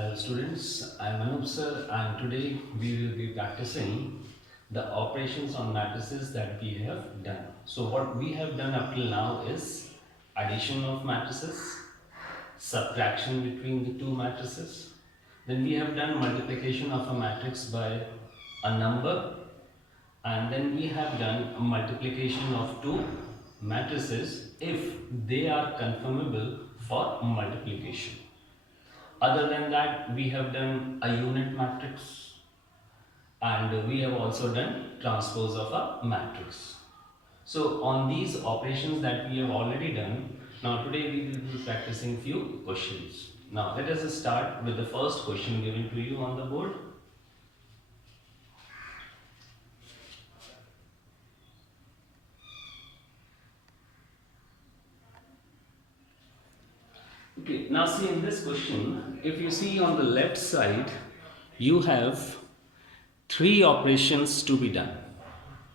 Hello students, I am Anup sir and today we will be practicing the operations on matrices that we have done. So what we have done up till now is addition of matrices, subtraction between the two matrices. Then we have done multiplication of a matrix by a number, and then we have done a multiplication of two matrices if they are conformable for multiplication. Other than that, we have done a unit matrix and we have also done transpose of a matrix. So on these operations that we have already done, now today we will be practicing few questions. Now let us start with the first question given to you on the board. Okay, now see in this question, if you see on the left side, you have three operations to be done.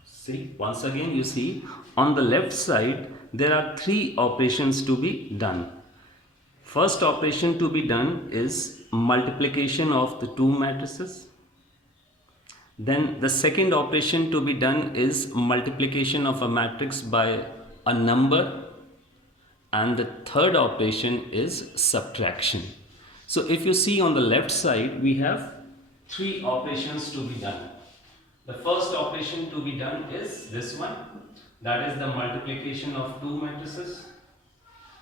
See, once again you see on the left side there are three operations to be done. First operation to be done is multiplication of the two matrices. Then the second operation to be done is multiplication of a matrix by a number, and the third operation is subtraction. So if you see on the left side we have three operations to be done. The first operation to be done is this one, that is the multiplication of two matrices.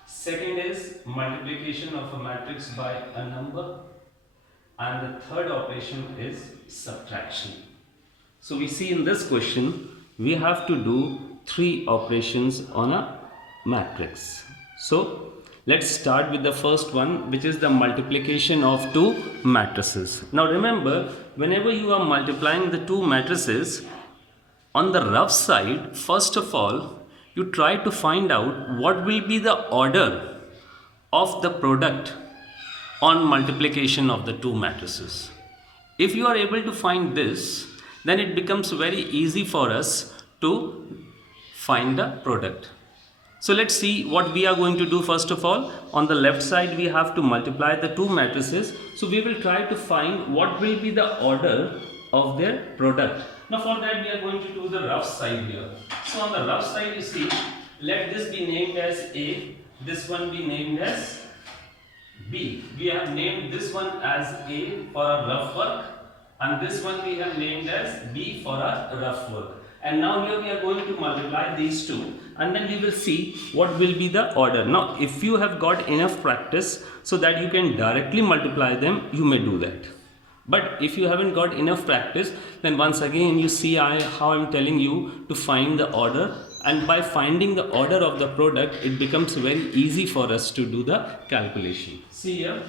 Second is multiplication of a matrix by a number, and the third operation is subtraction. So we see in this question we have to do three operations on a matrix. So let's start with the first one, which is the multiplication of two matrices. Now remember, whenever you are multiplying the two matrices, on the rough side, first of all, you try to find out what will be the order of the product on multiplication of the two matrices. If you are able to find this, then it becomes very easy for us to find the product. So let's see what we are going to do first of all. On the left side we have to multiply the two matrices. So we will try to find what will be the order of their product. Now for that we are going to do the rough side here. So on the rough side you see, let this be named as A, this one be named as B. We have named this one as A for a rough work, and this one we have named as B for a rough work. And now here we are going to multiply these two, and then we will see what will be the order. Now if you have got enough practice so that you can directly multiply them, you may do that. But if you haven't got enough practice, then once again you see how I'm telling you to find the order, and by finding the order of the product it becomes very easy for us to do the calculation. See here,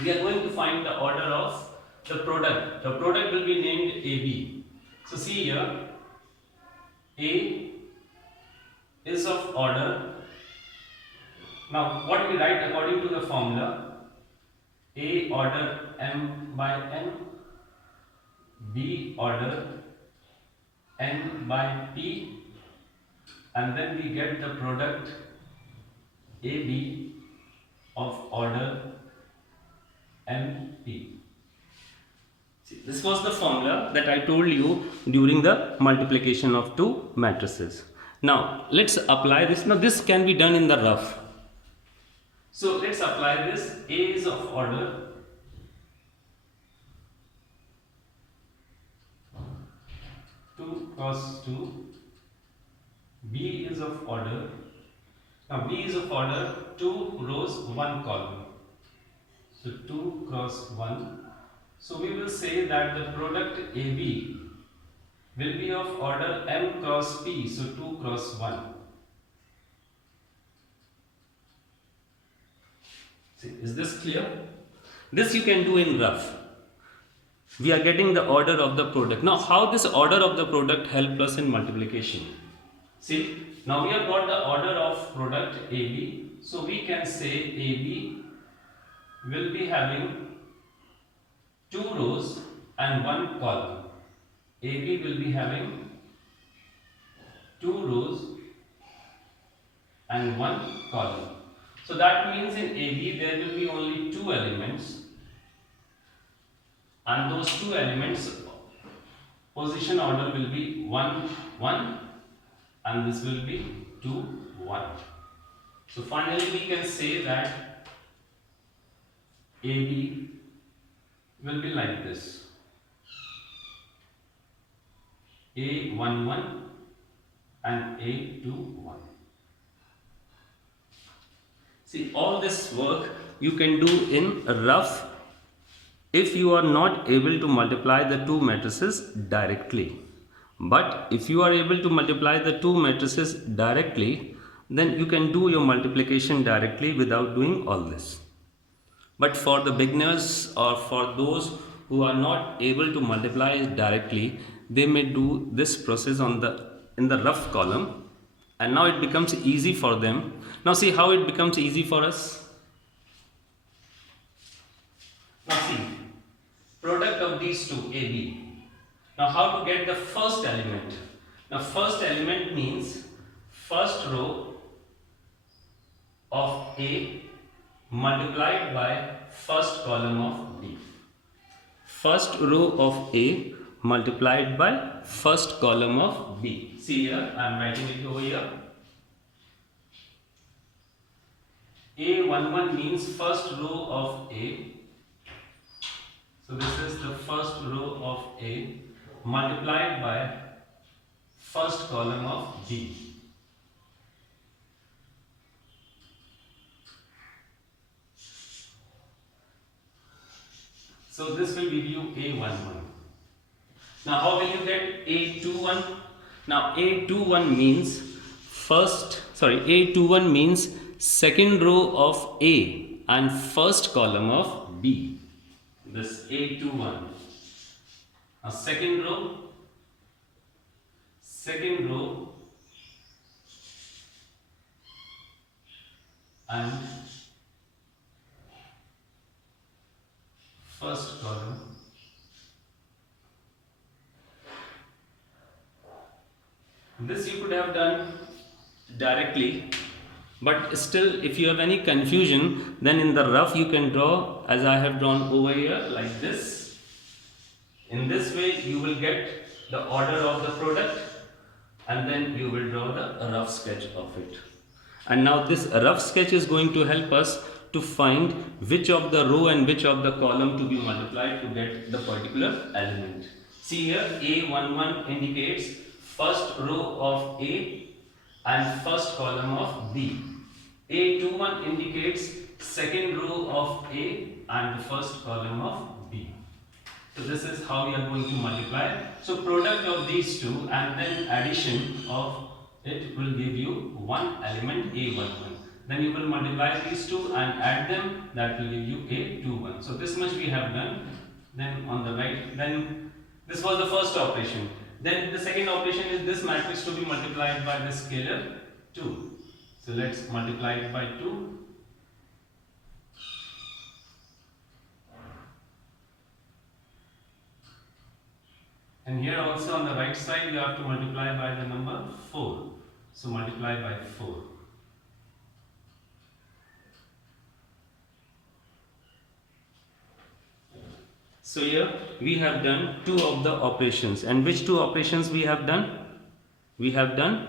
we are going to find the order of the product. The product will be named AB. So see here, A is of order. Now what we write according to the formula, A order M by N, B order N by P, and then we get the product AB of order MP. See, this was the formula that I told you during the multiplication of two matrices. Now let's apply this. Now this can be done in the rough. So let's apply this. A is of order 2 cross 2. B is of order, now B is of order 2 rows 1 column. So 2 cross 1. So we will say that the product AB will be of order M cross P. So 2 cross 1. See, is this clear? This you can do in rough. We are getting the order of the product. Now how this order of the product helps us in multiplication? See, now we have got the order of product AB. So we can say AB will be having 2 rows and 1 column. AB will be having 2 rows and 1 column. So that means in AB there will be only 2 elements, and those two elements position order will be 1 1 and this will be 2 1. So finally we can say that AB will be like this: A11 and A21. See, all this work you can do in rough if you are not able to multiply the two matrices directly. But if you are able to multiply the two matrices directly, then you can do your multiplication directly without doing all this. But for the beginners or for those who are not able to multiply directly, they may do this process in the rough column, and now it becomes easy for them. Now see how it becomes easy for us. Now see, product of these two, AB. Now how to get the first element? Now first element means first row of A multiplied by first column of B. First row of A multiplied by first column of B. See here, I am writing it over here. A11 means first row of A. So this is the first row of A multiplied by first column of B. So this will give you A11. Now how will you get A21? Now A21 means A21 means second row of A and first column of B. This A21. Now second row and first column. This you could have done directly, but still if you have any confusion, then in the rough you can draw as I have drawn over here like this. In this way you will get the order of the product and then you will draw the rough sketch of it. And now this rough sketch is going to help us to find which of the row and which of the column to be multiplied to get the particular element. See here, A11 indicates first row of A and first column of B. A21 indicates second row of A and the first column of B. So this is how we are going to multiply. So product of these two and then addition of it will give you one element A11. Then you will multiply these two and add them, that will give you A21. So this much we have done. Then on the right, then this was the first operation. Then the second operation is this matrix to be multiplied by the scalar 2. So let's multiply it by 2. And here also on the right side you have to multiply by the number 4. So multiply by 4. So here we have done two of the operations. And which two operations we have done? We have done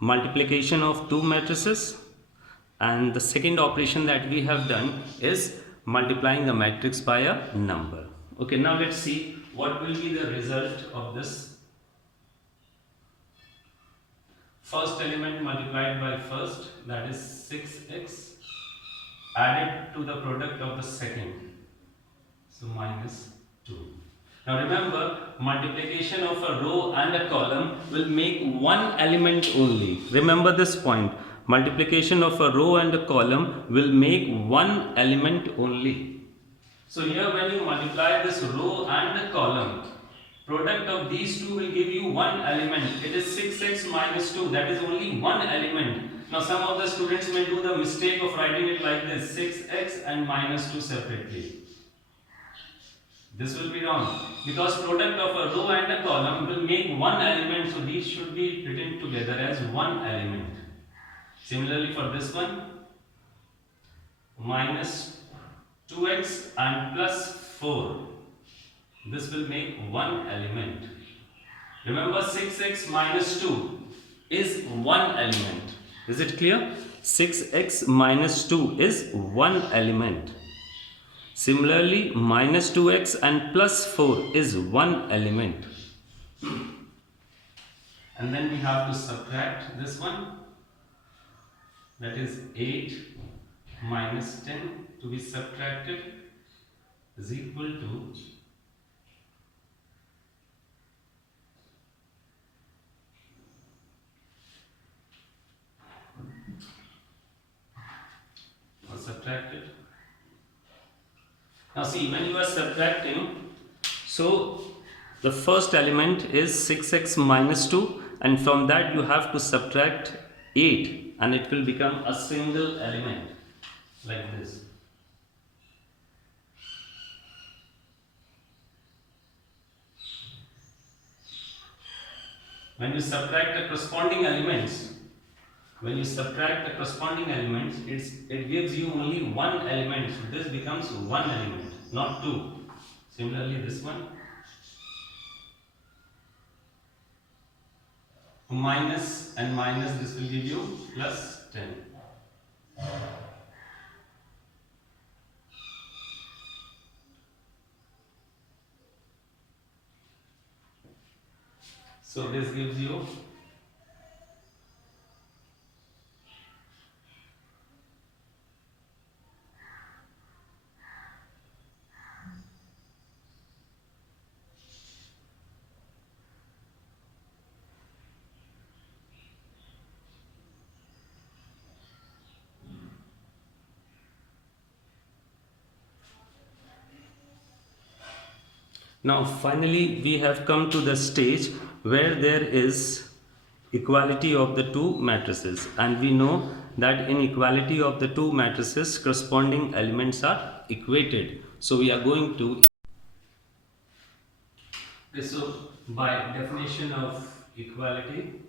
multiplication of two matrices, and the second operation that we have done is multiplying the matrix by a number. Okay, now let's see what will be the result of this. First element multiplied by first, that is 6x, added to the product of the second, so minus 2. Now remember, multiplication of a row and a column will make one element only. Remember this point. Multiplication of a row and a column will make one element only. So here when you multiply this row and the column, product of these two will give you one element. It is 6x minus 2. That is only one element. Now some of the students may do the mistake of writing it like this, 6x and minus 2 separately. This will be wrong, because product of a row and a column will make one element, so these should be written together as one element. Similarly for this one, minus 2x and plus 4. this will make one element. Remember 6x minus 2 is one element. Is it clear? 6x minus 2 is one element. Similarly, minus 2x and plus 4 is one element. And then we have to subtract this one, that is 8 minus 10 to be subtracted is equal to subtracted. Now see, when you are subtracting, so the first element is 6x minus 2, and from that you have to subtract 8 and it will become a single element like this. When you subtract the corresponding elements, it gives you only one element. So this becomes one element, not two. Similarly, this one. Minus and minus, this will give you plus 10. So this gives you now finally we have come to the stage where there is equality of the two matrices, and we know that in equality of the two matrices corresponding elements are equated. So we are going to, so by definition of equality,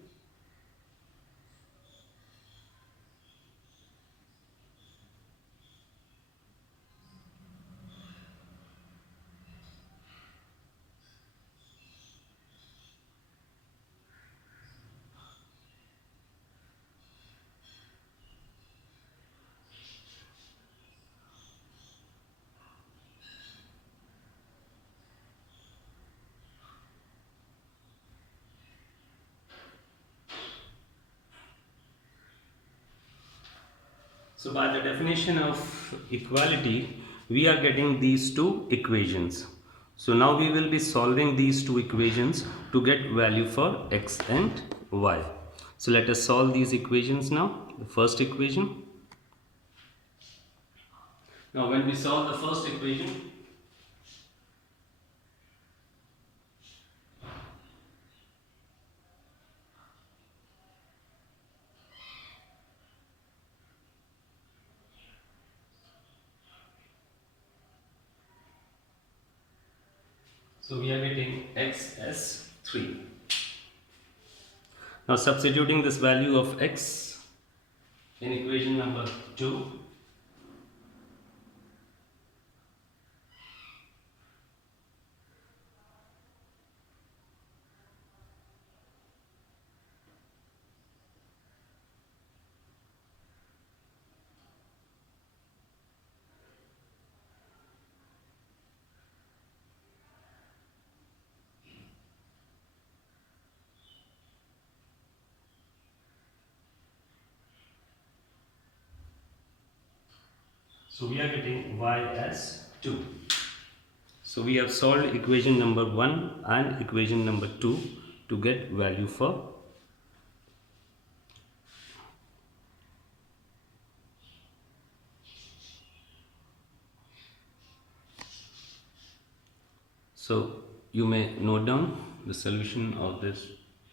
so by the definition of equality, we are getting these two equations. So now we will be solving these two equations to get value for x and y. So let us solve these equations now. The first equation. Now when we solve the first equation, so we are getting x as 3. Now substituting this value of x in equation number 2, so we are getting y as 2. So we have solved equation number 1 and equation number 2 to get value for . So you may note down the solution of this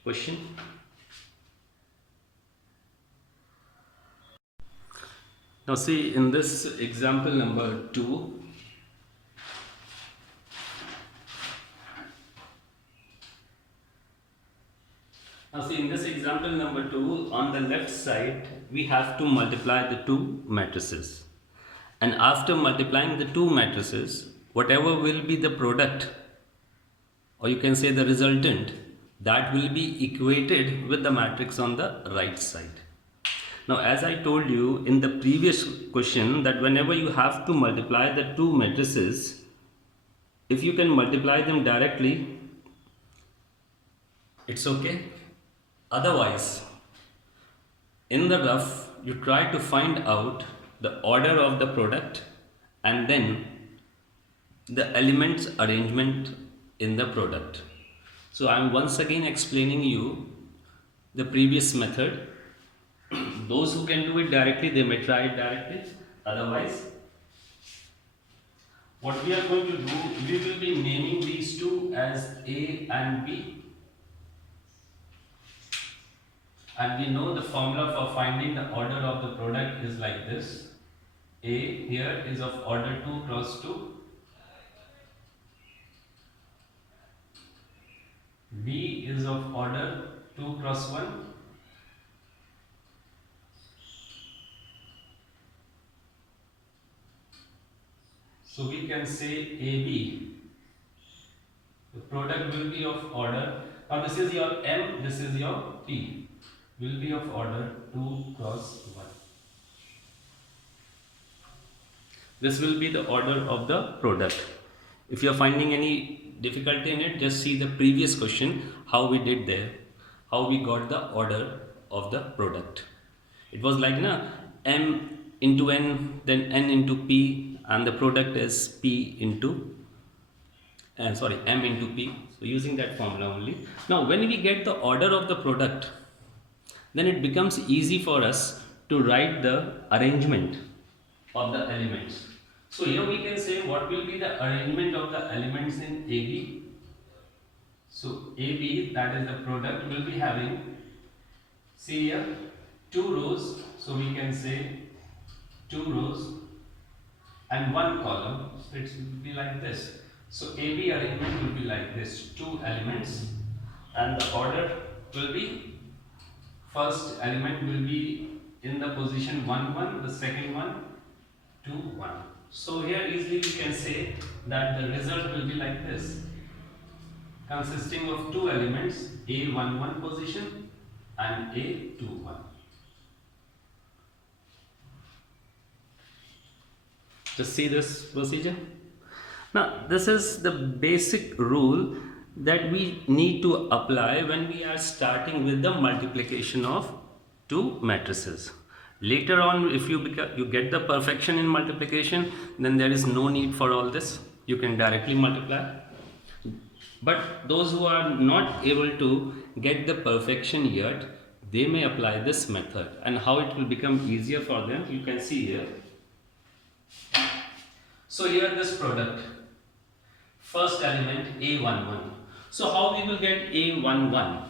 question. Now see, in this example number 2, on the left side we have to multiply the two matrices, and after multiplying the two matrices, whatever will be the product or you can say the resultant, that will be equated with the matrix on the right side. Now, as I told you in the previous question, that whenever you have to multiply the two matrices, if you can multiply them directly, it's okay. Otherwise, in the rough, you try to find out the order of the product and then the elements arrangement in the product. So I am once again explaining you the previous method. Those who can do it directly, they may try it directly. Otherwise, what we are going to do, we will be naming these two as A and B. And we know the formula for finding the order of the product is like this. A here is of order 2 cross 2. B is of order 2 cross 1. So we can say AB. The product will be of order. Now this is your M, this is your P. Will be of order 2 cross 1. This will be the order of the product. If you are finding any difficulty in it, just see the previous question, how we did there, how we got the order of the product. It was like M into N, then N into P, and the product is P into M into P. So using that formula only. Now when we get the order of the product, then it becomes easy for us to write the arrangement of the elements. So here we can say what will be the arrangement of the elements in AB. So AB, that is the product, will be having, see here, 2 rows. So we can say 2 rows and 1 column. So it will be like this. So AB arrangement will be like this, 2 elements, and the order will be, first element will be in the position 1 1, the second one 2 1. So here easily we can say that the result will be like this, consisting of 2 elements, A11 position and A21. Just see this procedure. Now this is the basic rule that we need to apply when we are starting with the multiplication of two matrices. Later on, if you get the perfection in multiplication, then there is no need for all this. You can directly multiply. But those who are not able to get the perfection yet, they may apply this method. And how it will become easier for them, you can see here. So here this product, first element A11. So how we will get A11?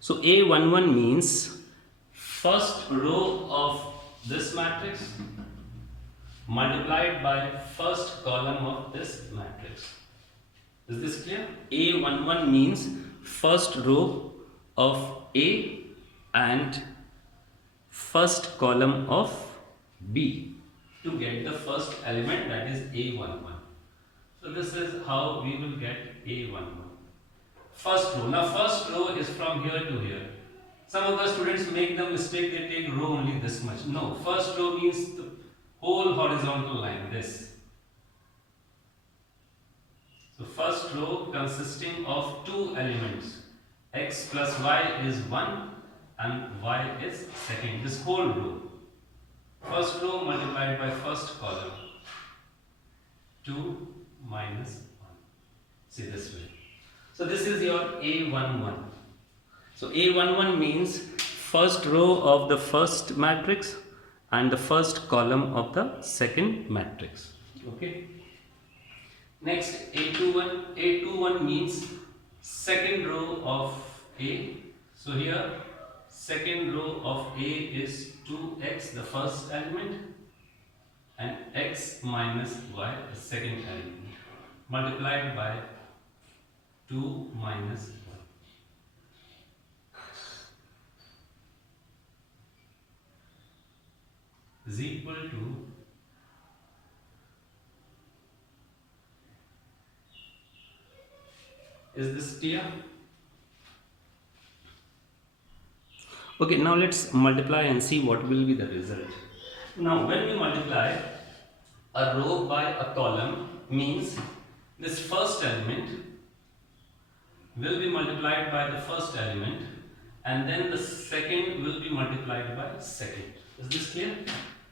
So A11 means first row of this matrix multiplied by first column of this matrix. Is this clear? A11 means first row of A and first column of B to get the first element, that is A11. So this is how we will get A11. First row. Now first row is from here to here. Some of the students make the mistake, they take row only this much. No, first row means the whole horizontal line, this. So first row consisting of 2 elements. X plus y is 1 and y is second. This whole row. First row multiplied by first column. 2 minus 1. See this way. So this is your A11. So A11 means first row of the first matrix and the first column of the second matrix. Okay. Next A21. A21 means second row of A. So here second row of A is 2x, the first element, and x minus y, the second element, multiplied by 2 minus 1 is equal to Is this clear? Okay, now let's multiply and see what will be the result. Now when we multiply a row by a column, means this first element will be multiplied by the first element, and then the second will be multiplied by second. Is this clear?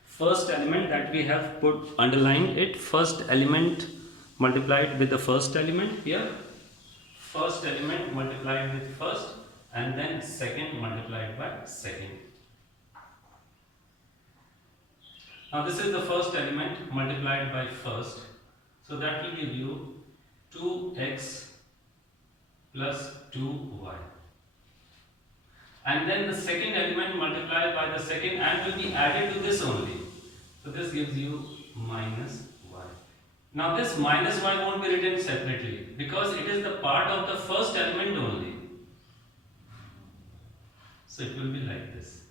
First element that we have put underlined it, first element multiplied with the first element here, first element multiplied with first, and then second multiplied by second. Now this is the first element multiplied by first, so that will give you 2x plus 2y. And then the second element multiplied by the second and will be added to this only. So this gives you minus y. Now this minus y won't be written separately because it is the part of the first element only. So it will be like this.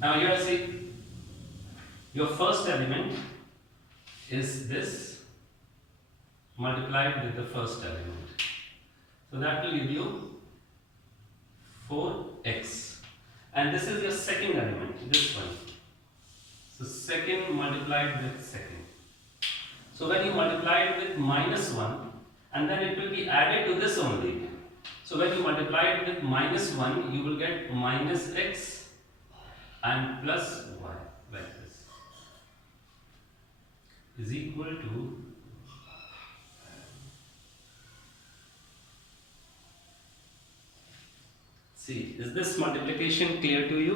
Now here see, your first element is this multiplied with the first element. So that will give you 4x. And this is your second element, this one. So second multiplied with second. So when you multiply it with minus 1, and then it will be added to this only. So when you multiply it with minus 1, you will get minus x and plus y, like this, is equal to see, is this multiplication clear to you?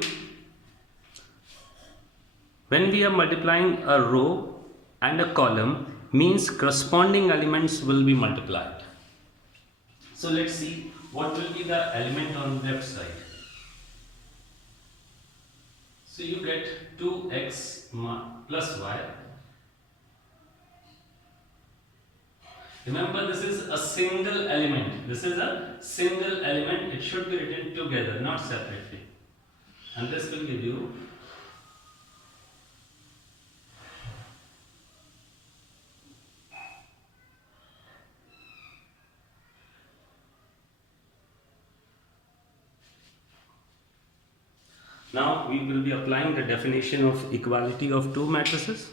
When we are multiplying a row and a column, means corresponding elements will be multiplied. So let's see what will be the element on left side. So you get 2x plus y. Remember, this is a single element. This is a single element. It should be written together, not separately. And this will give you now we will be applying the definition of equality of two matrices.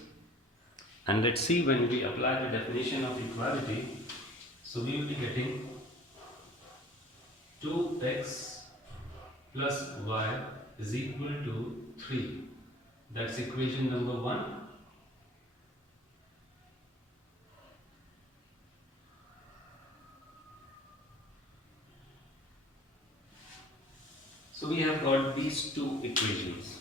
And let's see when we apply the definition of equality. So we will be getting 2x plus y is equal to 3. That's equation number 1. So we have got these two equations.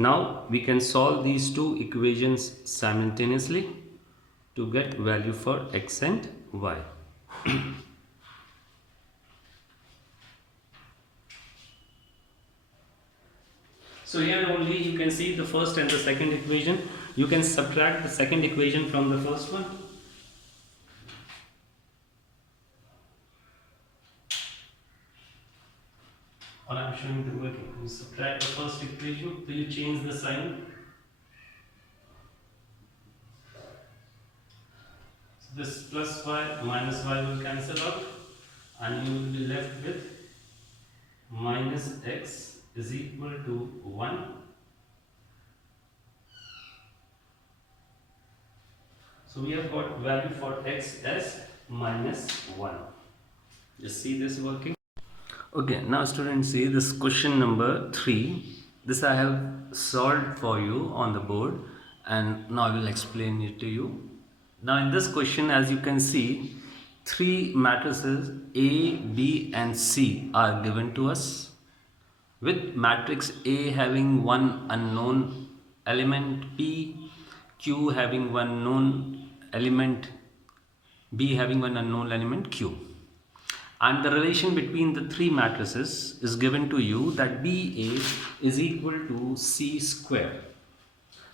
Now we can solve these two equations simultaneously to get value for x and y. So here only you can see the first and the second equation. You can subtract the second equation from the first one. Or I am showing the working. You subtract the first equation, so you change the sign. So this plus y minus y will cancel out, and you will be left with minus x is equal to 1. So we have got value for x as minus 1. Just see this working. Okay, now students, see this question number 3. This I have solved for you on the board, and now I will explain it to you. Now in this question, as you can see, 3 matrices A, B and C are given to us, with matrix A having one unknown element P, Q having one known element, B having one unknown element Q. And the relation between the 3 matrices is given to you, that BA is equal to C square.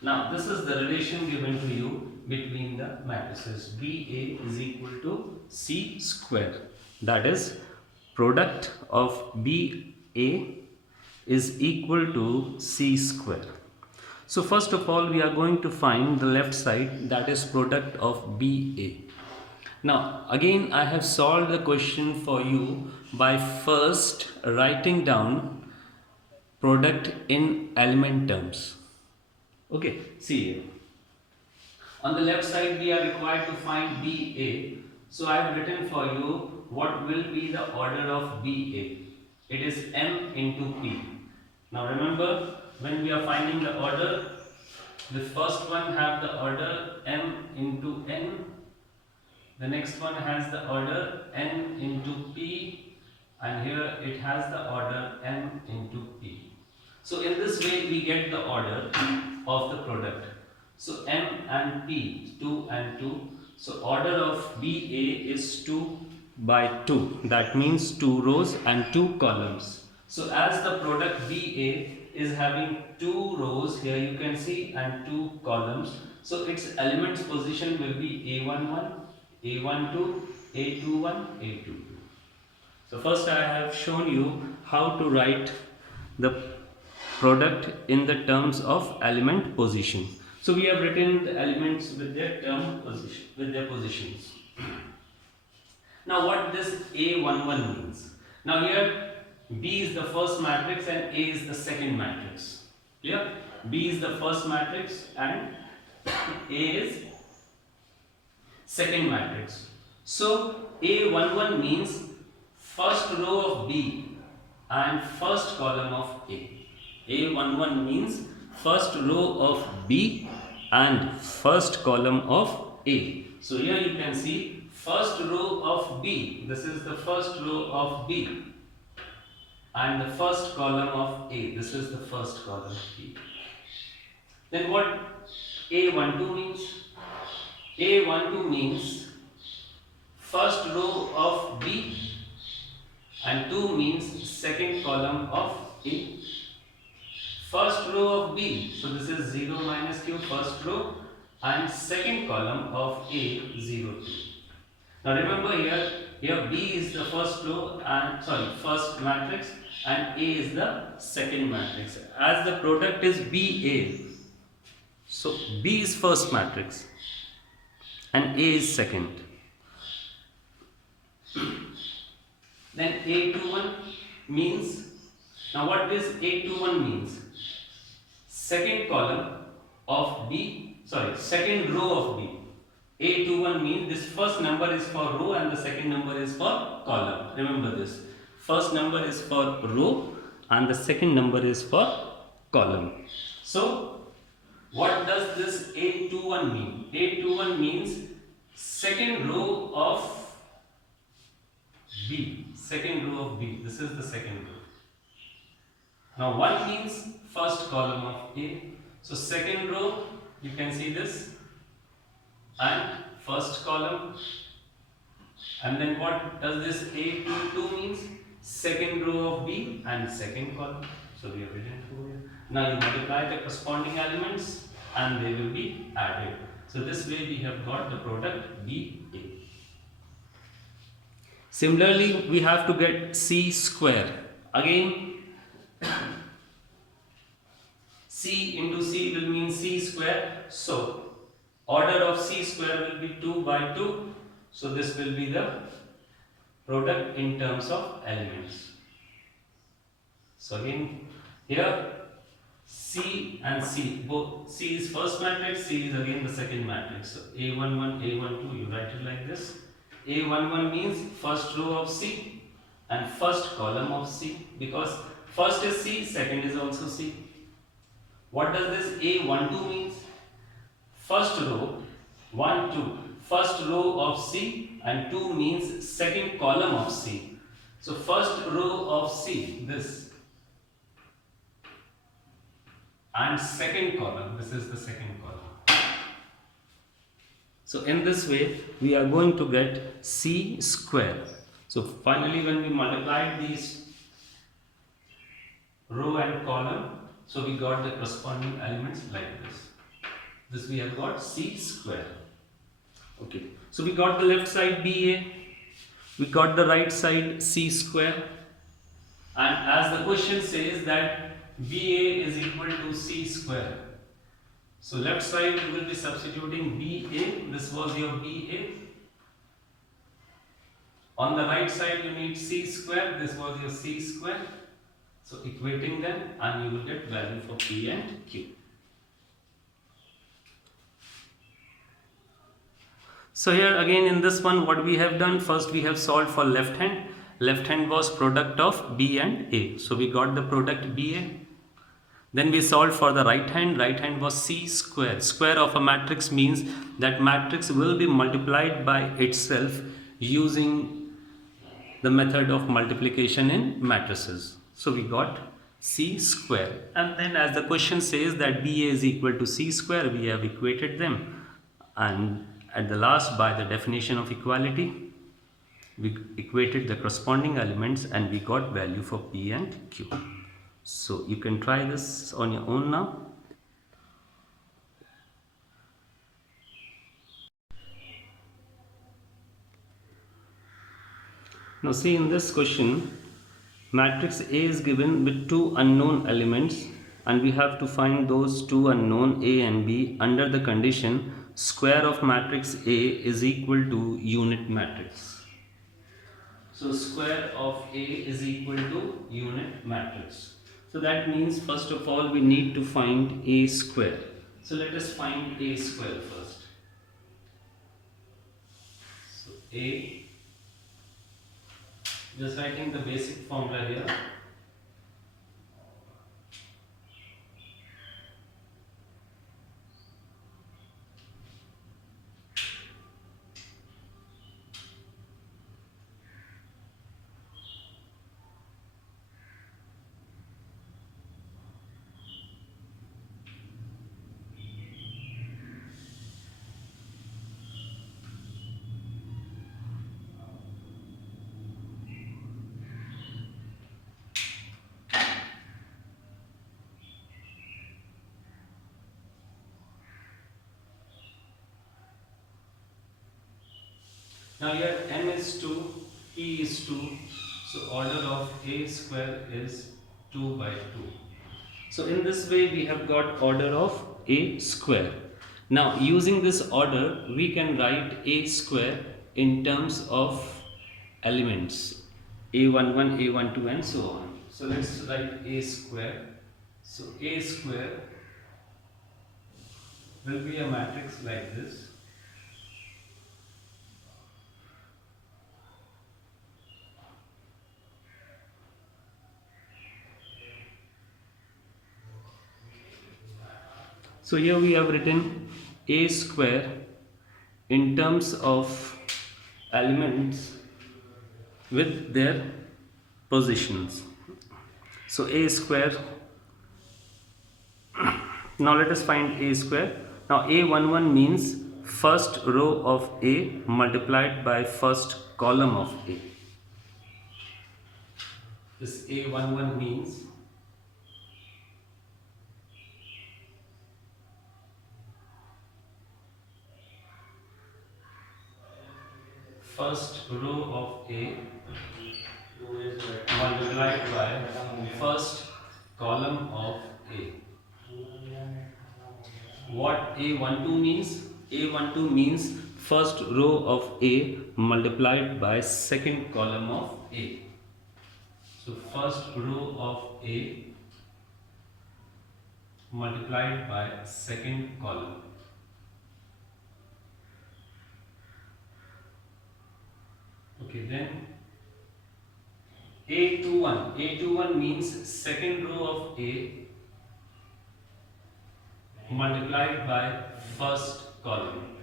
Now this is the relation given to you between the matrices. BA is equal to C square. That is, product of BA is equal to C square. So first of all, we are going to find the left side, that is product of BA. Now again, I have solved the question for you by first writing down product in element terms. Okay, see here. On the left side, we are required to find BA. So I have written for you what will be the order of BA. It is M into P. Now remember, when we are finding the order, the first one have the order M into N. The next one has the order N into P. And here it has the order M into P. So in this way, we get the order of the product. So M and P, 2 and 2. So order of BA is 2 by 2. That means 2 rows and 2 columns. So as the product BA is having 2 rows, here you can see, and 2 columns. So its elements position will be A11, A12, A21, A22. So first I have shown you how to write the product in the terms of element position. So we have written the elements with their term position, with their positions. Now what this A11 means? Now here B is the first matrix and A is the second matrix. Clear? B is the first matrix and A is second matrix. So A11 means first row of B and first column of A. A11 means first row of B and first column of A. So here you can see first row of B. This is the first row of B. And the first column of A. This is the first column of B. Then what A12 means? A12 means first row of B and 2 means second column of A. First row of B, so this is 0 minus Q, first row, and second column of A, 0, 2. Now remember here B is the first row and first matrix and A is the second matrix. As the product is BA, so B is first matrix and A is second. Then A21 means, now what this A21 means? Second column of B, second row of B. A21 means this first number is for row and the second number is for column. Remember this. First number is for row and the second number is for column. So, what does this A21 mean? A21 means second row of B. Second row of B. This is the second row. Now 1 means first column of A. So second row, you can see this, and first column. And then what does this A22 means? Second row of B and second column. So we have written through here. Now you multiply the corresponding elements and they will be added. So this way we have got the product BA. Similarly, we have to get C square. Again, C into C will mean C square. So, order of C square will be 2 by 2. So, this will be the product in terms of elements. So, again, here C and C, both C is first matrix, C is again the second matrix. So, A11, A12, you write it like this. A11 means first row of C and first column of C, because first is C, second is also C. What does this A12 means? First row, 1, 2. First row of C and 2 means second column of C. So first row of C, this. And second column, this is the second column. So in this way, we are going to get C square. So finally, when we multiply these row and column, so we got the corresponding elements like this. This we have got C square. Okay. So we got the left side BA. We got the right side C square. And as the question says that BA is equal to C square. So left side you will be substituting BA, this was your BA. On the right side you need C square, this was your C square. So equating them and you will get value for P and Q. So here again in this one what we have done, first we have solved for left hand. Left hand was product of B and A. So we got the product BA. Then we solved for the right hand. Right hand was C square. Square of a matrix means that matrix will be multiplied by itself using the method of multiplication in matrices. So we got C square. And then as the question says that BA is equal to C square, we have equated them. And at the last, by the definition of equality, we equated the corresponding elements and we got value for P and Q. So you can try this on your own now. Now see in this question, matrix A is given with two unknown elements and we have to find those two unknown A and B under the condition square of matrix A is equal to unit matrix. So square of A is equal to unit matrix. So that means first of all we need to find A square. So let us find A square first. So A, just writing the basic formula here. Now here M is 2, P is 2, so order of A square is 2 by 2. So in this way we have got order of A square. Now using this order we can write A square in terms of elements A11, A12 and so on. So let's write A square. So A square will be a matrix like this. So here we have written A square in terms of elements with their positions. So A square, now let us find A square. Now A11 means first row of A multiplied by first column of A. This A11 means first row of A multiplied by first column of A. What A12 means? A12 means first row of A multiplied by second column of A. So first row of A multiplied by second column. Okay, then A21. A21 means second row of A multiplied by first column.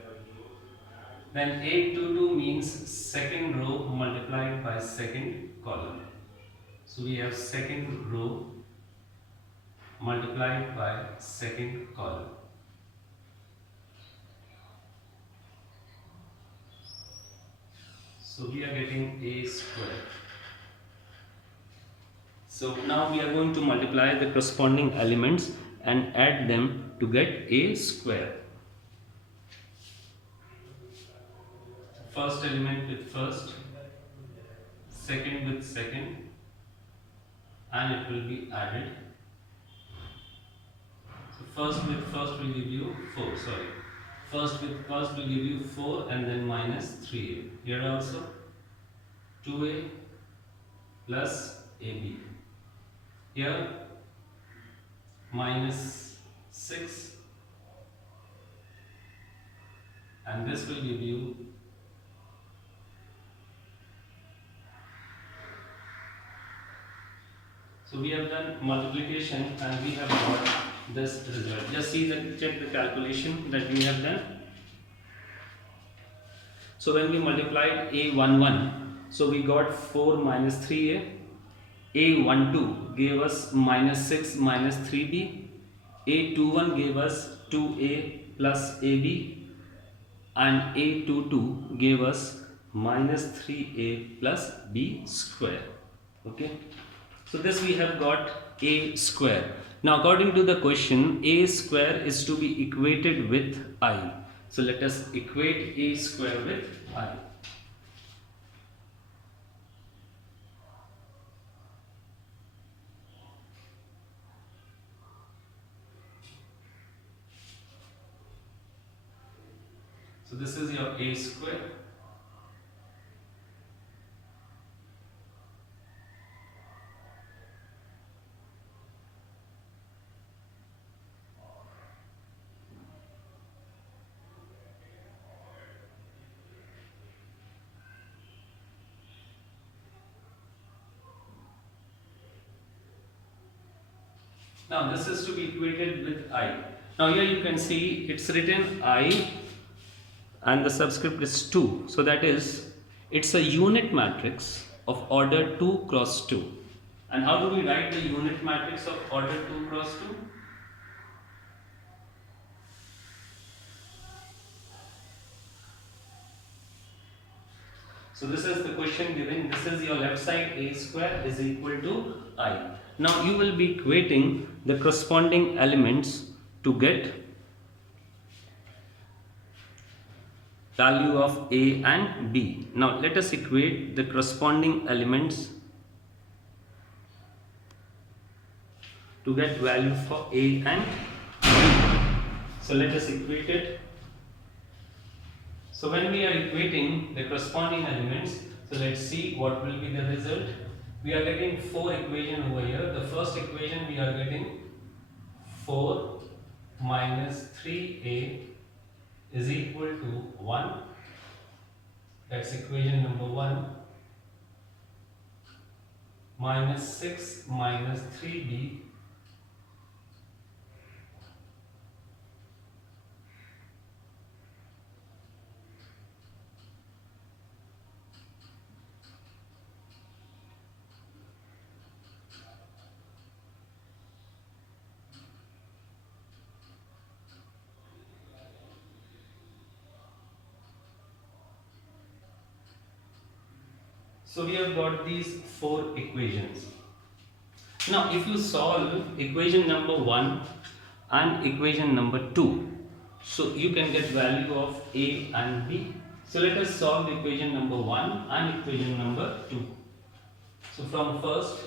Then A22 means second row multiplied by second column. So we have second row multiplied by second column. So we are getting A square. So now we are going to multiply the corresponding elements and add them to get A square. First element with first, second with second, and it will be added. So first with first will give you 4, sorry. First with first will give you 4 and then minus 3a. Here also 2a plus ab. Here minus 6 and this will give you so we have done multiplication and we have got this result. Just see that, check the calculation that we have done. So when we multiplied a11, so we got 4 minus 3a, a12 gave us minus 6 minus 3b, a21 gave us 2a plus ab, and a22 gave us minus 3a plus b square. Okay, so this we have got a square. Now according to the question, a square is to be equated with I. So let us equate a square with I. So this is your a square. Now this is to be equated with I. Now here you can see it's written I and the subscript is 2. So that is, it's a unit matrix of order 2 cross 2. And how do we write the unit matrix of order 2 cross 2? So this is the question given. This is your left side, a square is equal to I. Now you will be equating the corresponding elements to get value of a and b. Now let us equate the corresponding elements to get value for a and b. So let us equate it. So when we are equating the corresponding elements, so let's see what will be the result. We are getting 4 equations over here. The first equation we are getting 4 minus 3a is equal to 1. That's equation number 1. Minus 6 minus 3b So we have got these 4 equations. Now if you solve equation number 1 and equation number 2, so you can get value of a and b. So let us solve equation number 1 and equation number 2. So from first,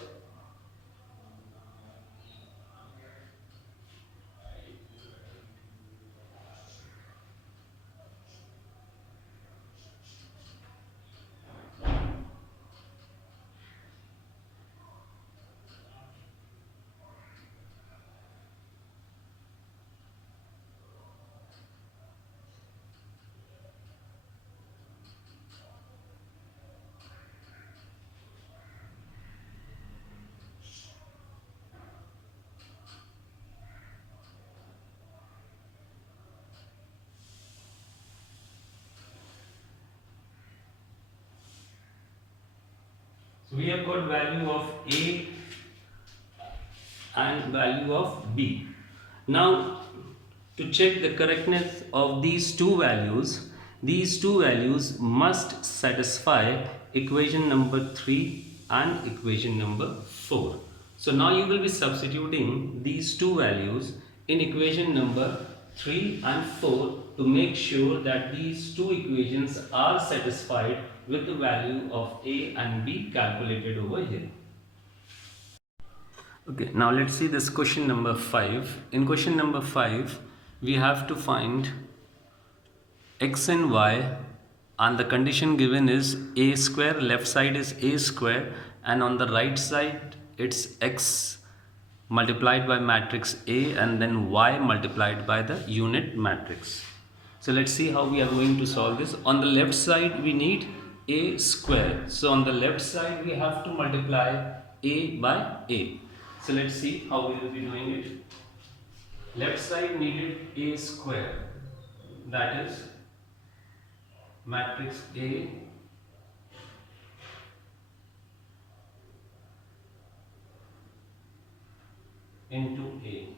so we have got value of a and value of b. Now to check the correctness of these two values must satisfy equation number 3 and equation number 4. So now you will be substituting these two values in equation number 3 and 4 to make sure that these two equations are satisfied with the value of a and b calculated over here. Okay, now let's see this question number 5. In question number 5, we have to find x and y, and the condition given is a square, left side is a square, and on the right side it's x multiplied by matrix A and then y multiplied by the unit matrix. So let's see how we are going to solve this. On the left side we need a square. So on the left side we have to multiply a by a. So let's see how we will be doing it. Left side needed a square, that is matrix A into A.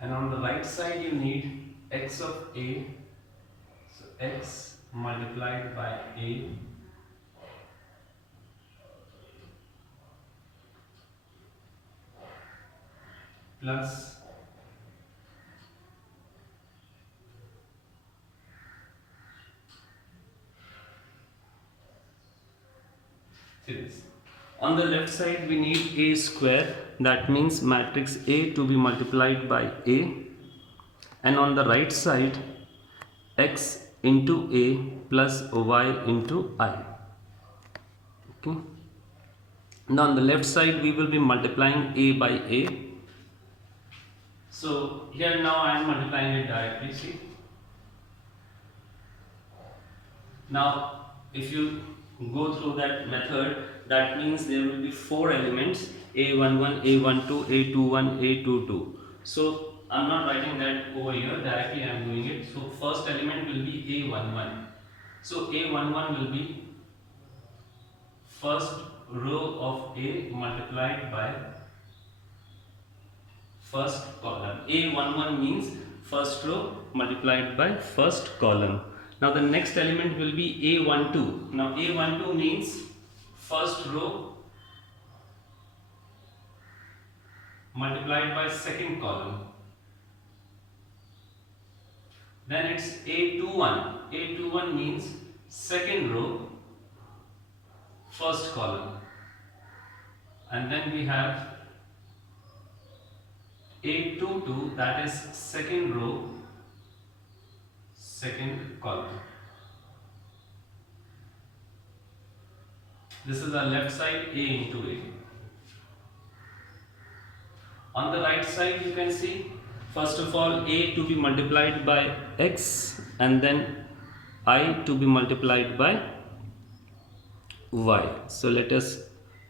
And on the right side you need x of A, so x multiplied by A plus this. On the left side we need A square, that means matrix A to be multiplied by A, and on the right side x into A plus y into I. Okay. Now on the left side we will be multiplying A by A. So here now I am multiplying it directly, see. Now if you go through that method, that means there will be 4 elements, A11, A12, A21, A22. So I'm not writing that over here, directly I am doing it. So first element will be A11. So A11 will be first row of A multiplied by first column. A11 means first row multiplied by first column. Now the next element will be A12. Now A12 means first row multiplied by second column. Then it's A21. A21 means second row first column. And then we have A22, that is second row second column. This is our left side, A into A. On the right side you can see, first of all A to be multiplied by x and then I to be multiplied by y. So let us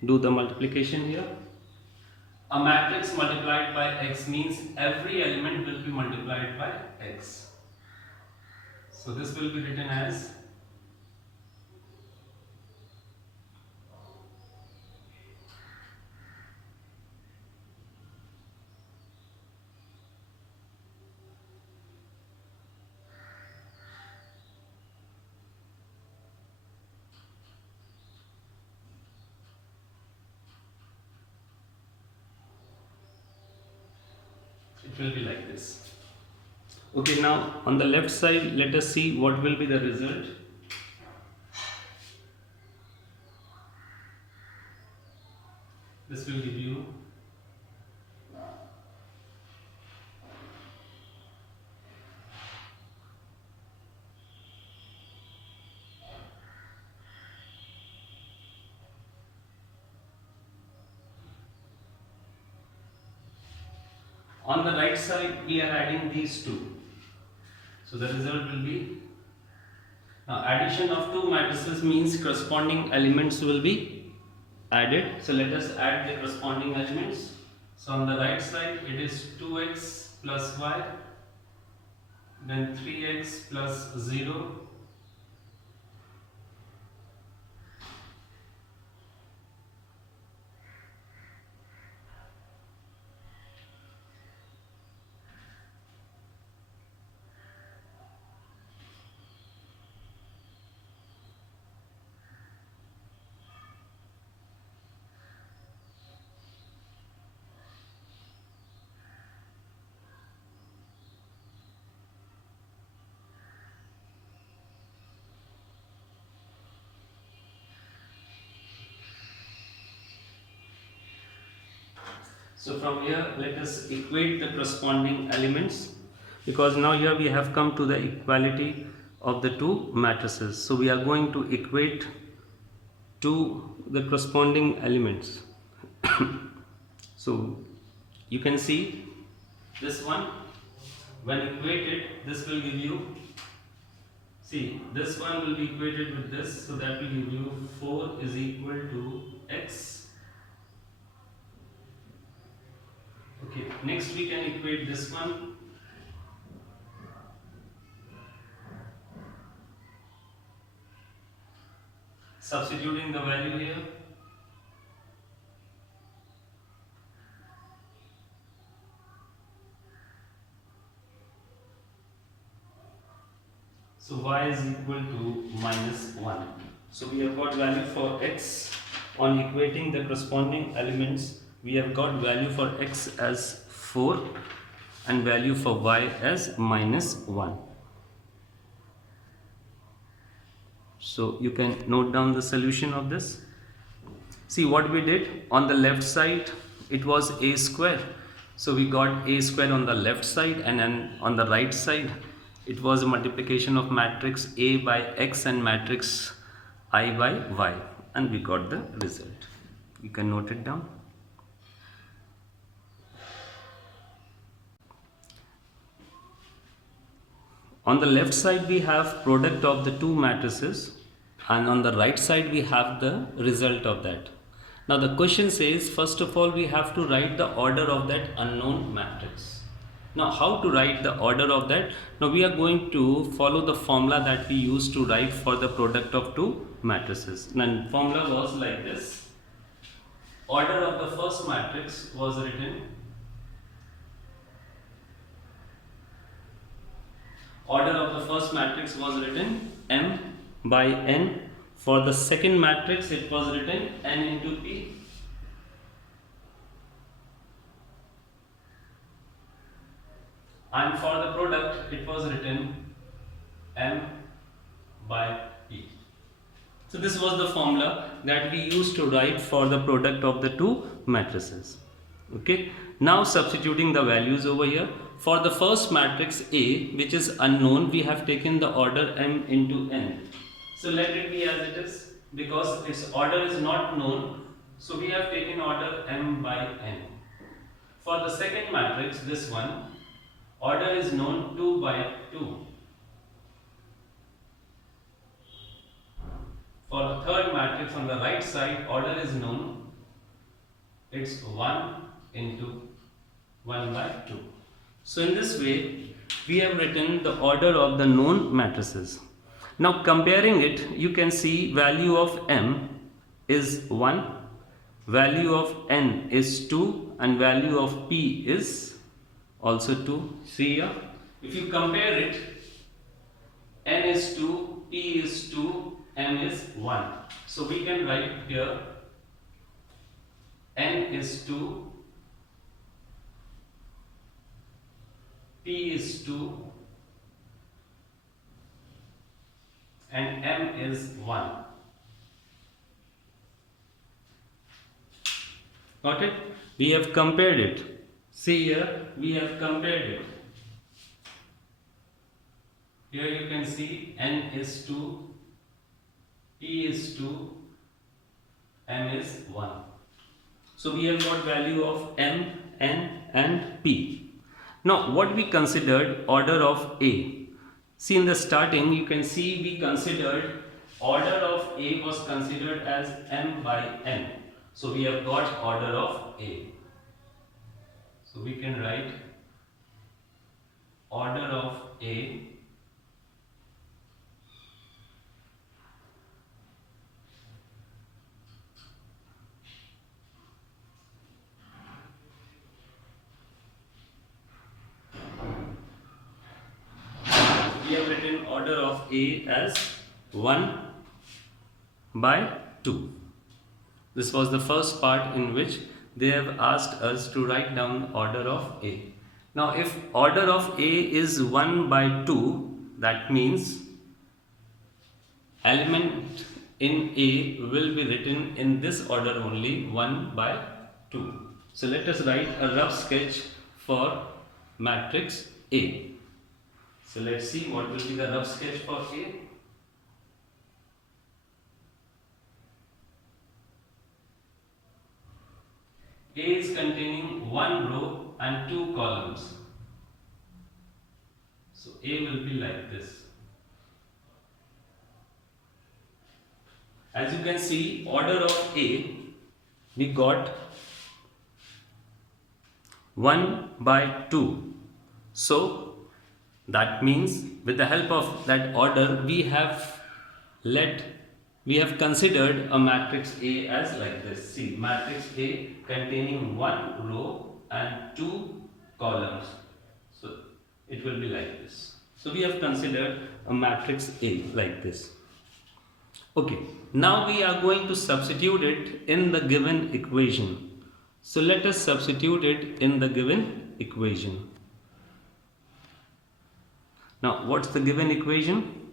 do the multiplication here. A matrix multiplied by x means every element will be multiplied by x. So this will be written as it will be like this. Okay, now on the left side, let us see what will be the result. This will give you on the right side we are adding these two. So the result will be, now addition of two matrices means corresponding elements will be added. So let us add the corresponding elements. So on the right side it is 2x plus y, then 3x plus 0, So from here, let us equate the corresponding elements, because now here we have come to the equality of the two matrices. So we are going to equate to the corresponding elements. So you can see this one, when equated, this will give you, see, this one will be equated with this, so that will give you 4 is equal to x. Okay, next we can equate this one. Substituting the value here. So y is equal to -1. So we have got value for x. On equating the corresponding elements, we have got value for x as 4 and value for y as -1. So you can note down the solution of this. See what we did on the left side, it was a square. So we got a square on the left side, and then on the right side it was a multiplication of matrix A by x and matrix I by y, and we got the result. You can note it down. On the left side we have product of the two matrices, and on the right side we have the result of that. Now the question says, first of all we have to write the order of that unknown matrix. Now how to write the order of that? Now we are going to follow the formula that we used to write for the product of two matrices. Now the formula was like this. Order of the first matrix was written m by n. For the second matrix it was written n into p. And for the product it was written m by p. So this was the formula that we used to write for the product of the two matrices. Okay, now substituting the values over here. For the first matrix A, which is unknown, we have taken the order m into n. So let it be as it is, because its order is not known, so we have taken order m by n. For the second matrix, this one, order is known 2 by 2. For the third matrix on the right side, order is known, it's 1 into 1 by 2. So in this way, we have written the order of the known matrices. Now comparing it, you can see value of m is 1, value of n is 2, and value of p is also 2. See here, if you compare it, n is 2, p is 2, m is 1. So we can write here n is 2, p is 2, and m is 1. Got it? We have compared it. See here, we have compared it. Here you can see n is 2, p is 2, m is 1. So we have got value of m, n and p. Now what we considered order of A. See in the starting you can see we considered order of A was considered as m by n. So we have got order of A. So we can write order of A we have written order of A as 1 by 2. This was the first part in which they have asked us to write down order of A. Now if order of A is 1 by 2, that means element in A will be written in this order only, 1 by 2. So let us write a rough sketch for matrix A. So let's see what will be the rough sketch for A. A is containing one row and two columns. So A will be like this. As you can see, order of A, we got 1 by 2. So that means with the help of that order we have considered a matrix A as like this. See, matrix A containing one row and two columns. So it will be like this. So we have considered a matrix A like this. Okay, now we are going to substitute it in the given equation. So let us substitute it in the given equation. Now, what's the given equation?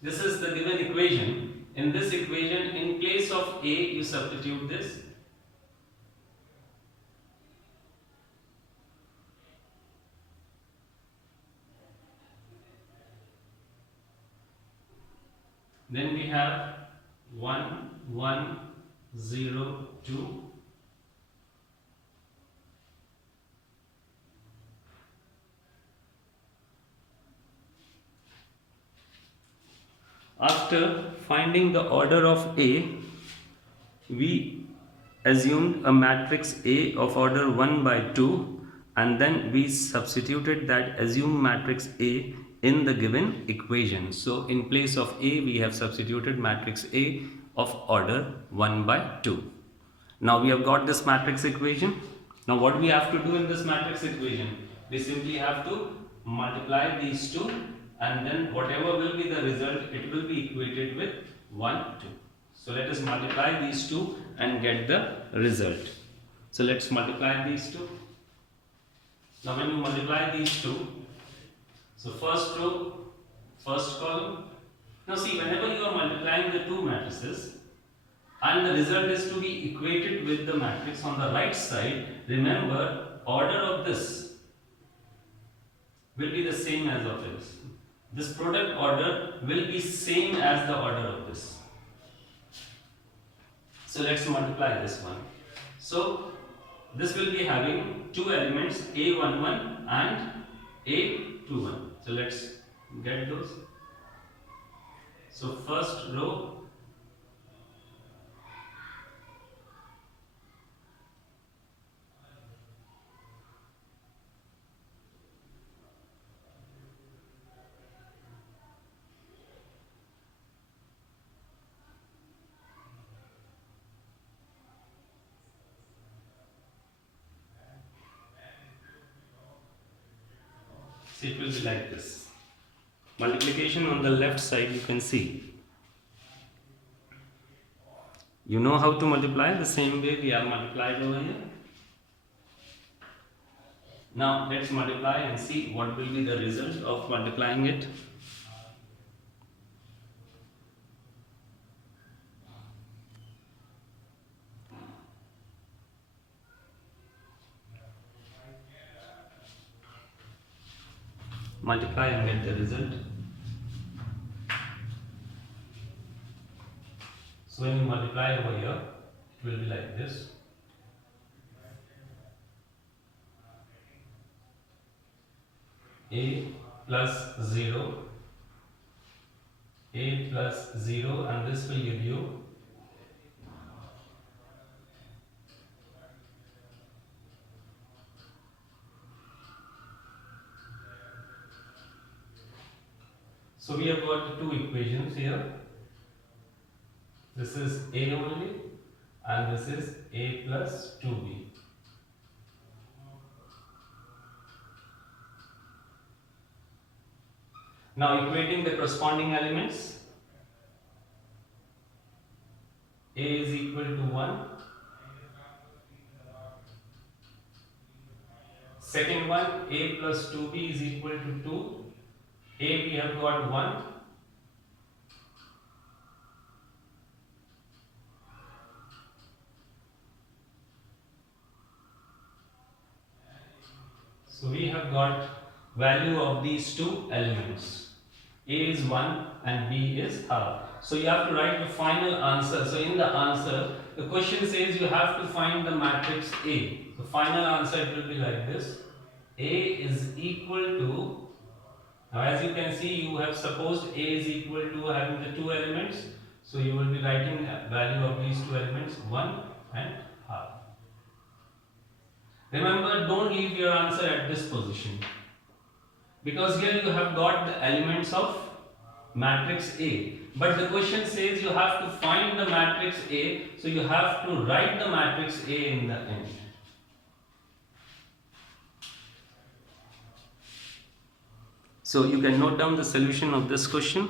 This is the given equation. In this equation, in place of A, you substitute this. Then we have 1, 1, 0, 2. After finding the order of A, we assumed a matrix A of order 1 by 2, and then we substituted that assumed matrix A in the given equation. So in place of A, we have substituted matrix A of order 1 by 2. Now we have got this matrix equation. Now what we have to do in this matrix equation? We simply have to multiply these two, and then whatever will be the result, it will be equated with 1, 2. So let us multiply these two and get the result. So let's multiply these two. Now when you multiply these two, so first row, first column. Now see, whenever you are multiplying the two matrices and the result is to be equated with the matrix on the right side, remember order of this will be the same as of this. This product order will be same as the order of this. So let's multiply this one. So this will be having two elements, A11 and A21. So let's get those. So first row, so it will be like this. Multiplication on the left side, you can see. You know how to multiply the same way we have multiplied over here. Now let's multiply and see what will be the result of multiplying it. Multiply and get the result. So when you multiply over here, it will be like this. A plus 0, A plus 0, and this will give you so we have got two equations here. This is A only and this is A plus 2B. Now equating the corresponding elements, A is equal to 1. Second one, A plus 2B is equal to 2. A we have got 1. So we have got value of these two elements. A is 1 and B is half. So you have to write the final answer. So in the answer, the question says you have to find the matrix A. The final answer it will be like this. A is equal to, now as you can see, you have supposed A is equal to having the two elements. So you will be writing the value of these two elements 1 and half. Remember, don't leave your answer at this position, because here you have got the elements of matrix A, but the question says you have to find the matrix A, so you have to write the matrix A in the end. So you can note down the solution of this question.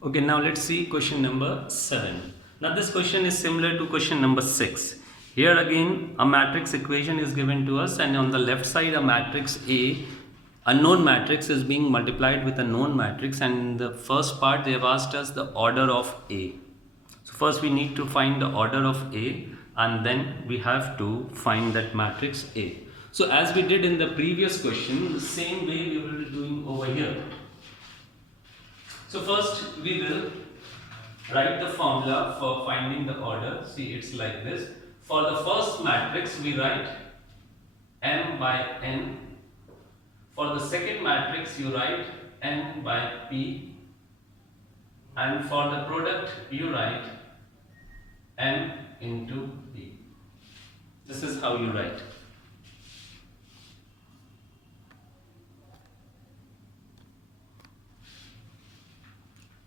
Okay, now let's see question number 7. Now this question is similar to question number 6. Here again a matrix equation is given to us, and on the left side a matrix A, a known matrix, is being multiplied with a known matrix, and in the first part they have asked us the order of A. So first we need to find the order of A, and then we have to find that matrix A. So as we did in the previous question, the same way we will be doing over here. So first we will write the formula for finding the order. See, it's like this. For the first matrix we write m by n. For the second matrix you write n by p. And for the product you write m into p. This is how you write.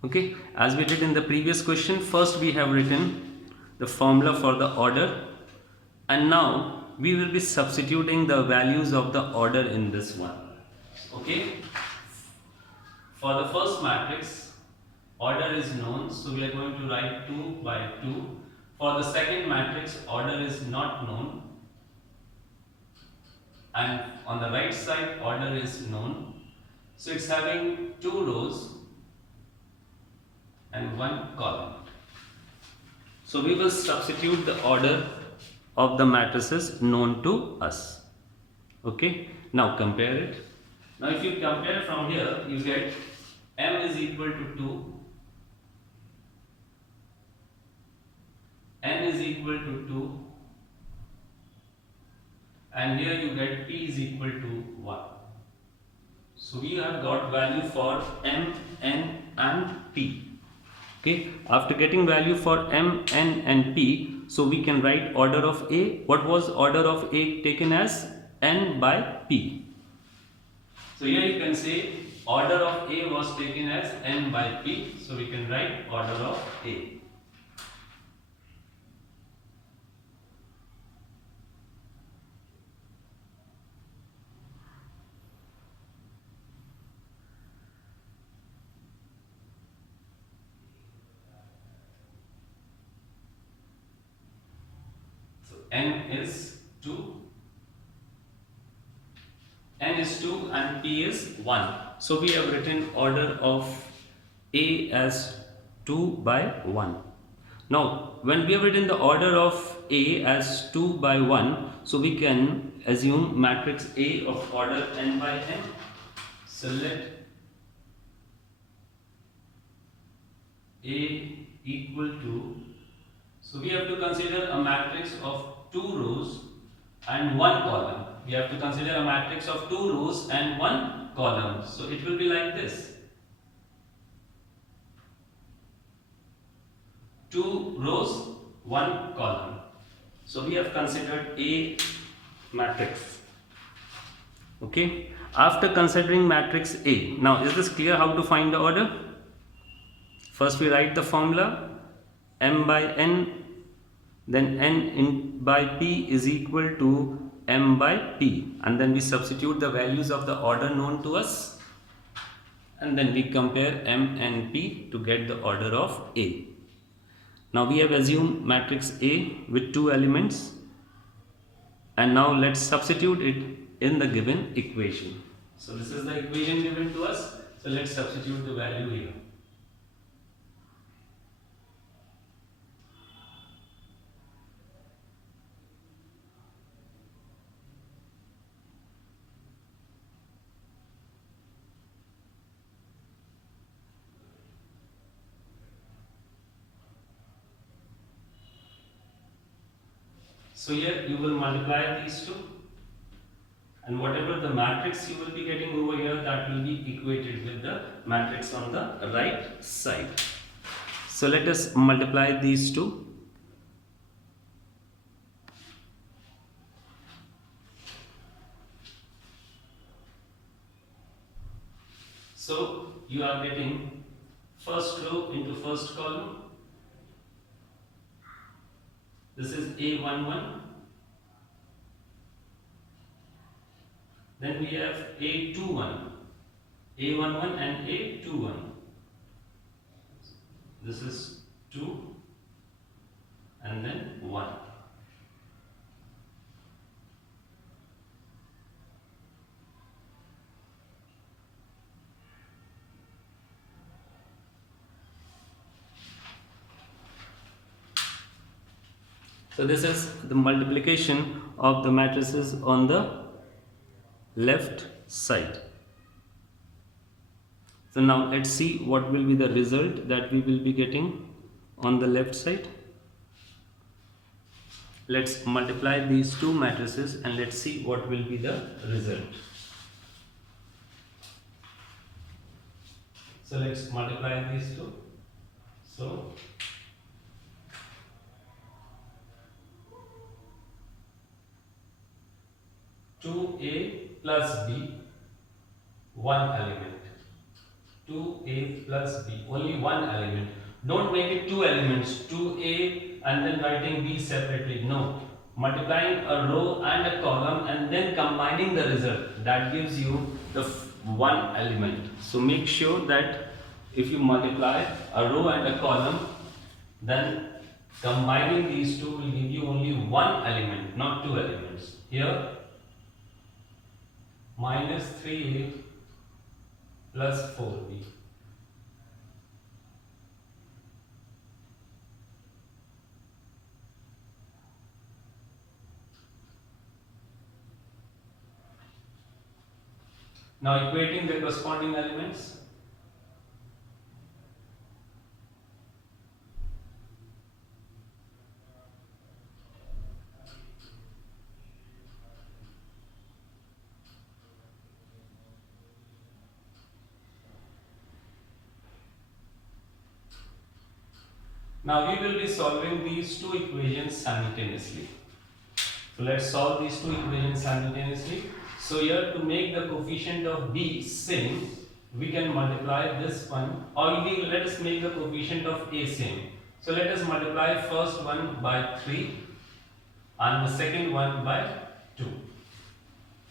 Okay, as we did in the previous question, first we have written the formula for the order, and now we will be substituting the values of the order in this one. Okay, for the first matrix, order is known, so we are going to write 2 by 2. For the second matrix, order is not known, and on the right side, order is known. So it's having 2 rows and 1 column. So we will substitute the order of the matrices known to us. Okay, now compare it. Now if you compare from here, you get m is equal to 2, n is equal to 2, and here you get p is equal to 1. So we have got value for m, n and p. Okay, after getting value for m, n and p, so we can write order of A. What was order of A taken as? N by p. So here you can say order of A was taken as n by p. So we can write order of A. N is 2, n is 2 and p is 1. So we have written order of A as 2 by 1. Now when we have written the order of A as 2 by 1, so we can assume matrix A of order n by n. So let A equal to, so we have to consider a matrix of 2 rows and 1 column. We have to consider a matrix of 2 rows and 1 column. So it will be like this. 2 rows, 1 column. So we have considered A matrix. Okay. After considering matrix A, now is this clear how to find the order? First we write the formula m by n, then n by p is equal to m by p, and then we substitute the values of the order known to us, and then we compare m and p to get the order of A. Now we have assumed matrix A with 2 elements, and now let's substitute it in the given equation. So this is the equation given to us, so let's substitute the value here. So here you will multiply these two, and whatever the matrix you will be getting over here, that will be equated with the matrix on the right side. So let us multiply these two. So you are getting first row into first column. This is A11. Then we have A21. A11 and A21. This is 2 and then 1. So this is the multiplication of the matrices on the left side. So now let's see what will be the result that we will be getting on the left side. Let's multiply these two matrices and let's see what will be the result. So let's multiply these two. So two A plus B, one element. 2A plus B, only one element. Don't make it two elements, 2A and then writing B separately. No, multiplying a row and a column and then combining the result, that gives you the one element. So make sure that if you multiply a row and a column, then combining these two will give you only one element, not two elements. Here minus 3A plus 4B. Now equating the corresponding elements. Now we will be solving these two equations simultaneously. So let's solve these two equations simultaneously. So here, to make the coefficient of B same, we can multiply this one, or let us make the coefficient of A same. So let us multiply first one by 3 and the second one by 2.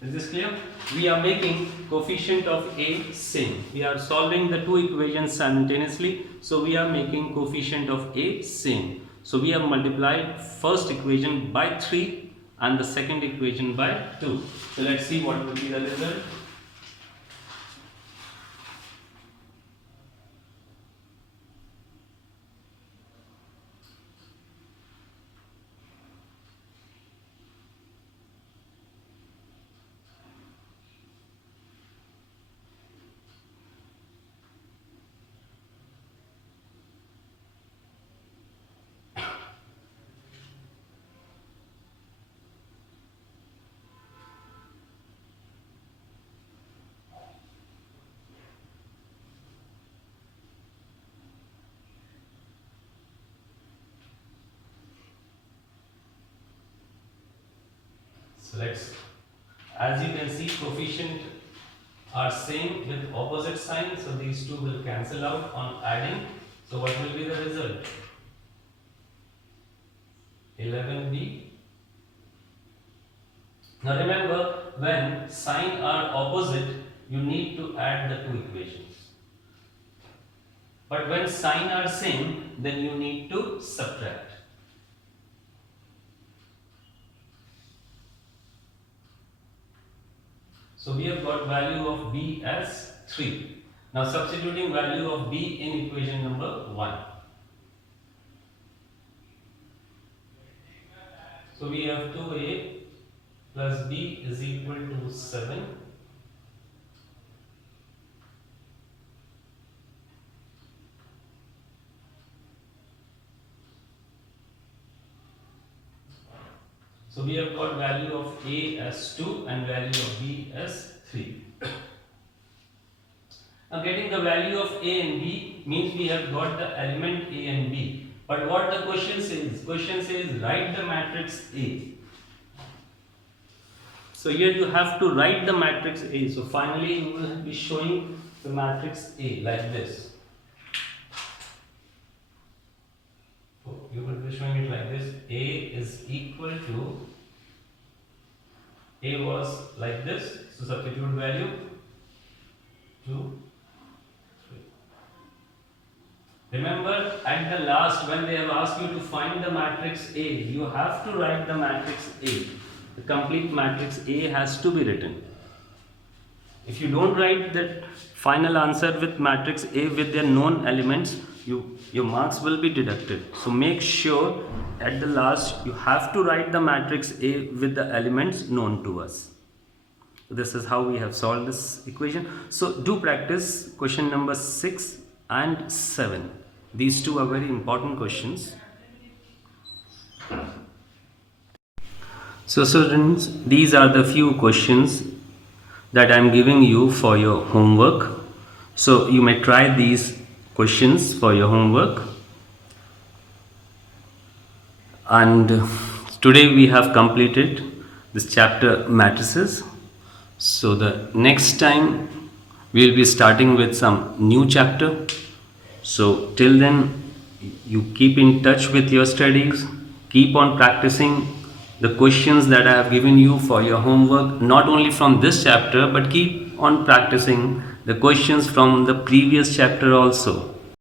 Is this clear? We are making coefficient of A same. We are solving the two equations simultaneously. So we are making coefficient of A same. So we have multiplied first equation by 3 and the second equation by 2. So let's see what will be the result. So let's, as you can see, coefficient are same with opposite sign, so these two will cancel out on adding. So what will be the result? 11B. Now remember, when sign are opposite, you need to add the two equations. But when sign are same, then you need to subtract. So we have got value of B as 3. Now substituting value of B in equation number 1. So we have 2A plus B is equal to 7. So we have got value of A as 2 and value of B as 3. Now getting the value of A and B means we have got the element A and B. But what the question says? Question says write the matrix A. So here you have to write the matrix A. So finally you will be showing the matrix A like this. So you will be showing it like this. A is equal to, A was like this. So substitute value 2. Remember at the last when they have asked you to find the matrix A, you have to write the matrix A. The complete matrix A has to be written. If you don't write that final answer with matrix A with their known elements, your marks will be deducted. So make sure at the last you have to write the matrix A with the elements known to us. This is how we have solved this equation. So do practice question number 6 and 7. These two are very important questions. So students, these are the few questions that I am giving you for your homework. So you may try these questions for your homework. And today we have completed this chapter matrices. So the next time we will be starting with some new chapter. So till then you keep in touch with your studies, keep on practicing the questions that I have given you for your homework, not only from this chapter but keep on practicing the questions from the previous chapter also.